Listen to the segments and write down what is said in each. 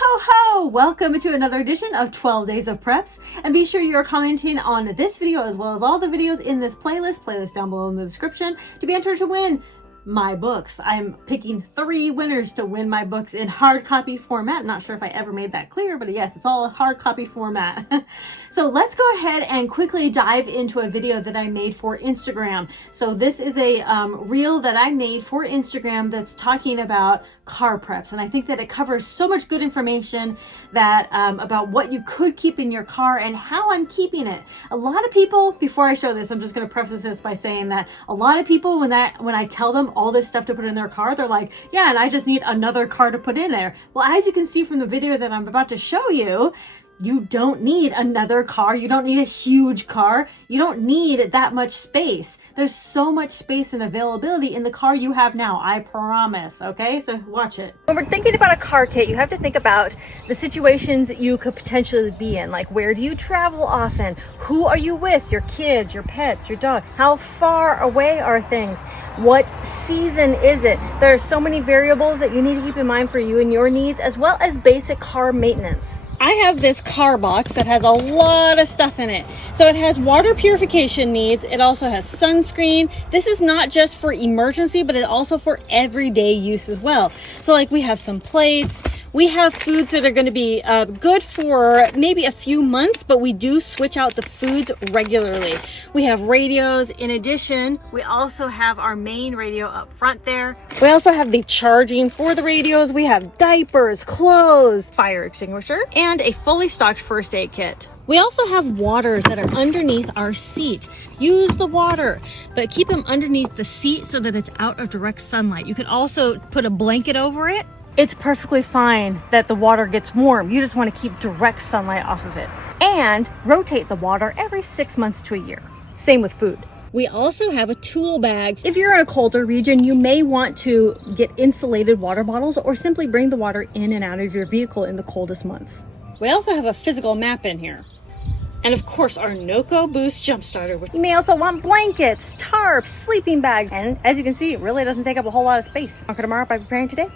ho, ho! Welcome to another edition of 12 Days of Preps. And be sure you're commenting on this video as well as all the videos in this playlist down below in the description to be entered to win my books. I'm picking 3 winners to win my books in hard copy format. I'm not sure if I ever made that clear, but yes, it's all hard copy format. So let's go ahead and quickly dive into a video that I made for Instagram. So this is a reel that I made for Instagram that's talking about car preps, and I think that it covers so much good information that about what you could keep in your car and how I'm keeping it. A lot of people, before I show this, I'm just going to preface this by saying that a lot of people, when I tell them all this stuff to put in their car, they're like, yeah, and I just need another car to put in there. Well, as you can see from the video that I'm about to show you, you don't need another car. You don't need a huge car. You don't need that much space. There's so much space and availability in the car you have now. I promise. Okay, so watch it. When we're thinking about a car kit, you have to think about the situations you could potentially be in. Like, where do you travel often? Who are you with? Your kids, your pets, your dog? How far away are things? What season is it? There are so many variables that you need to keep in mind for you and your needs, as well as basic car maintenance. I have this car box that has a lot of stuff in it. So it has water purification needs. It also has sunscreen. This is not just for emergency, but it's also for everyday use as well. So like we have some plates. We have foods that are going to be good for maybe a few months, but we do switch out the foods regularly. We have radios. In addition, we also have our main radio up front there. We also have the charging for the radios. We have diapers, clothes, fire extinguisher, and a fully stocked first aid kit. We also have waters that are underneath our seat. Use the water, but keep them underneath the seat so that it's out of direct sunlight. You can also put a blanket over it. It's perfectly fine that the water gets warm. You just want to keep direct sunlight off of it. And rotate the water every 6 months to a year. Same with food. We also have a tool bag. If you're in a colder region, you may want to get insulated water bottles or simply bring the water in and out of your vehicle in the coldest months. We also have a physical map in here. And of course, our NOCO Boost jump starter. You may also want blankets, tarps, sleeping bags. And as you can see, it really doesn't take up a whole lot of space. Conquer tomorrow by preparing today.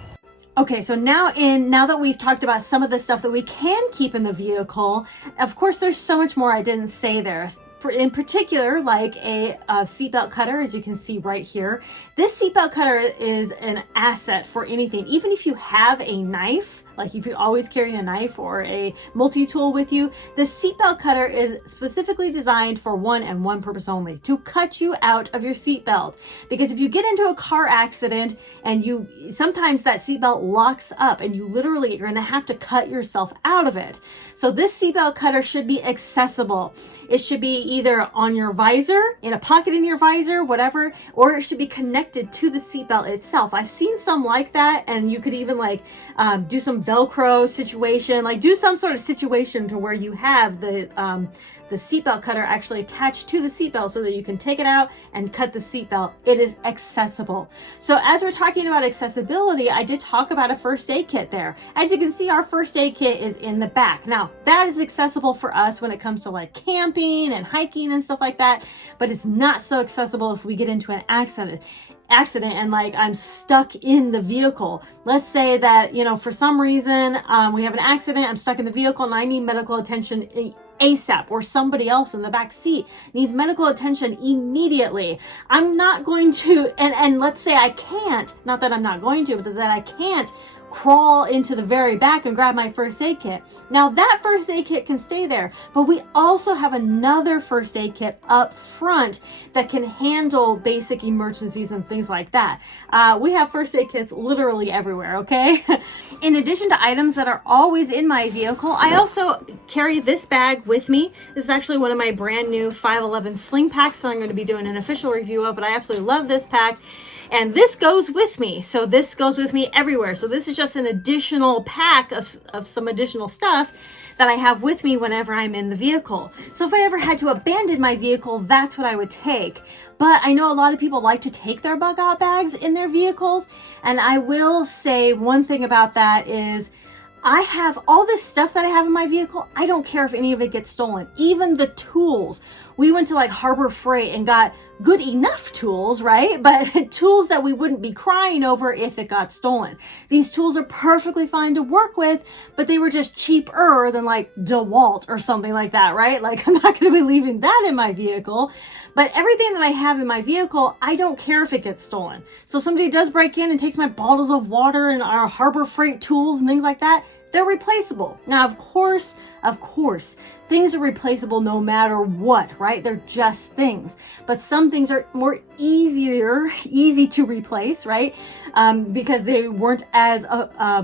Okay, so now that we've talked about some of the stuff that we can keep in the vehicle, of course, there's so much more I didn't say there. In particular, like a seatbelt cutter, as you can see right here. This seatbelt cutter is an asset for anything. Even if you have a knife, like if you always carry a knife or a multi-tool with you, the seatbelt cutter is specifically designed for one and one purpose only, to cut you out of your seatbelt. Because if you get into a car accident and sometimes that seatbelt locks up and you literally are going to have to cut yourself out of it. So this seatbelt cutter should be accessible. It should be either on your visor, in a pocket in your visor, whatever, or it should be connected to the seatbelt itself. I've seen some like that, and you could even like do some Velcro situation, like do some sort of situation to where you have the seatbelt cutter actually attached to the seatbelt so that you can take it out and cut the seatbelt. It is accessible. So as we're talking about accessibility, I did talk about a first aid kit there. As you can see, our first aid kit is in the back. Now, that is accessible for us when it comes to like camping and hiking and stuff like that, but it's not so accessible if we get into an accident and like I'm stuck in the vehicle. Let's say that, you know, for some reason we have an accident, I'm stuck in the vehicle and I need medical attention ASAP, or somebody else in the back seat needs medical attention immediately. I'm not going to, and let's say I can't, not that I'm not going to, but that I can't crawl into the very back and grab my first aid kit. Now that first aid kit can stay there, but we also have another first aid kit up front that can handle basic emergencies and things like that. We have first aid kits literally everywhere, okay? In addition to items that are always in my vehicle, I also carry this bag with me. This is actually one of my brand new 511 sling packs that I'm going to be doing an official review of, but I absolutely love this pack. And this goes with me. So this goes with me everywhere. So this is just an additional pack of some additional stuff that I have with me whenever I'm in the vehicle. So if I ever had to abandon my vehicle, that's what I would take. But I know a lot of people like to take their bug out bags in their vehicles. And I will say one thing about that is I have all this stuff that I have in my vehicle. I don't care if any of it gets stolen. Even the tools. We went to like Harbor Freight and got good enough tools, right? But tools that we wouldn't be crying over if it got stolen. These tools are perfectly fine to work with, but they were just cheaper than like DeWalt or something like that, right? Like I'm not going to be leaving that in my vehicle, but everything that I have in my vehicle, I don't care if it gets stolen. So somebody does break in and takes my bottles of water and our Harbor Freight tools and things like that, they're replaceable. Now, of course, things are replaceable no matter what, right? They're just things. But some things are more easy to replace, right? Because they weren't as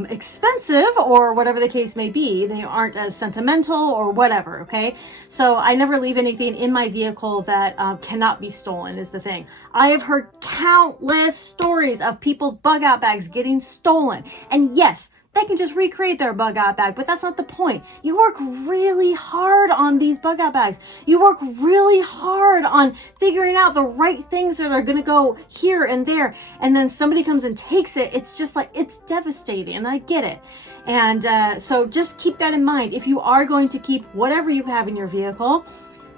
expensive or whatever the case may be. They aren't as sentimental or whatever, okay? So I never leave anything in my vehicle that cannot be stolen is the thing. I have heard countless stories of people's bug out bags getting stolen. And yes, they can just recreate their bug out bag, but that's not the point. You work really hard on these bug out bags. You work really hard on figuring out the right things that are going to go here and there. And then somebody comes and takes it. It's just like, it's devastating. And I get it. And so just keep that in mind. If you are going to keep whatever you have in your vehicle,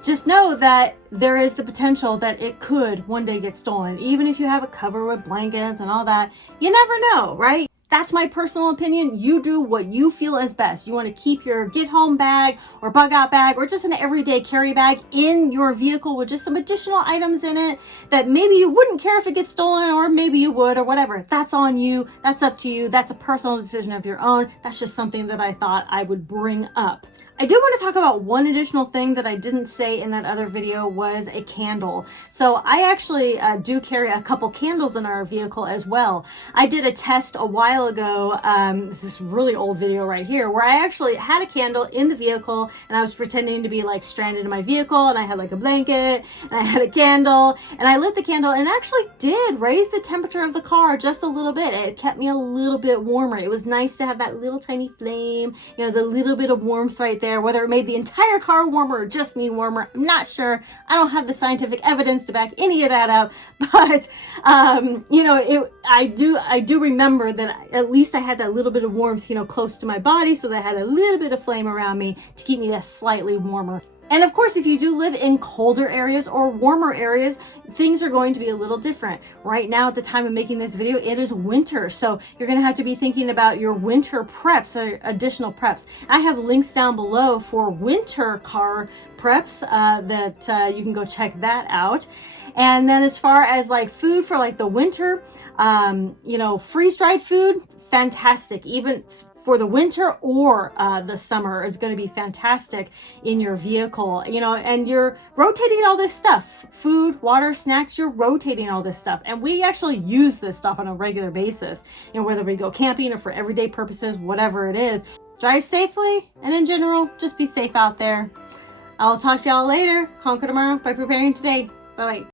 just know that there is the potential that it could one day get stolen. Even if you have a cover with blankets and all that, you never know, right? That's my personal opinion. You do what you feel is best. You want to keep your get home bag or bug out bag or just an everyday carry bag in your vehicle with just some additional items in it that maybe you wouldn't care if it gets stolen, or maybe you would, or whatever. That's on you. That's up to you. That's a personal decision of your own. That's just something that I thought I would bring up. I do want to talk about one additional thing that I didn't say in that other video was a candle. So I actually do carry a couple candles in our vehicle as well. I did a test a while ago, this really old video right here, where I actually had a candle in the vehicle and I was pretending to be like stranded in my vehicle, and I had like a blanket and I had a candle, and I lit the candle and actually did raise the temperature of the car just a little bit. It kept me a little bit warmer. It was nice to have that little tiny flame, you know, the little bit of warmth right there. Whether it made the entire car warmer or just me warmer, I'm not sure. I don't have the scientific evidence to back any of that up, but you know, I do remember that at least I had that little bit of warmth, you know, close to my body, so that I had a little bit of flame around me to keep me just slightly warmer. And of course, if you do live in colder areas or warmer areas, things are going to be a little different. Right now, at the time of making this video, it is winter. So you're going to have to be thinking about your winter preps, additional preps. I have links down below for winter car preps that you can go check that out. And then as far as like food for like the winter, you know, freeze-dried food, fantastic. Even for the winter or the summer is going to be fantastic in your vehicle, you know, and you're rotating all this stuff, food, water, snacks, you're rotating all this stuff. And we actually use this stuff on a regular basis, you know, whether we go camping or for everyday purposes, whatever it is. Drive safely, and in general, just be safe out there. I'll talk to y'all later. Conquer tomorrow by preparing today. Bye-bye.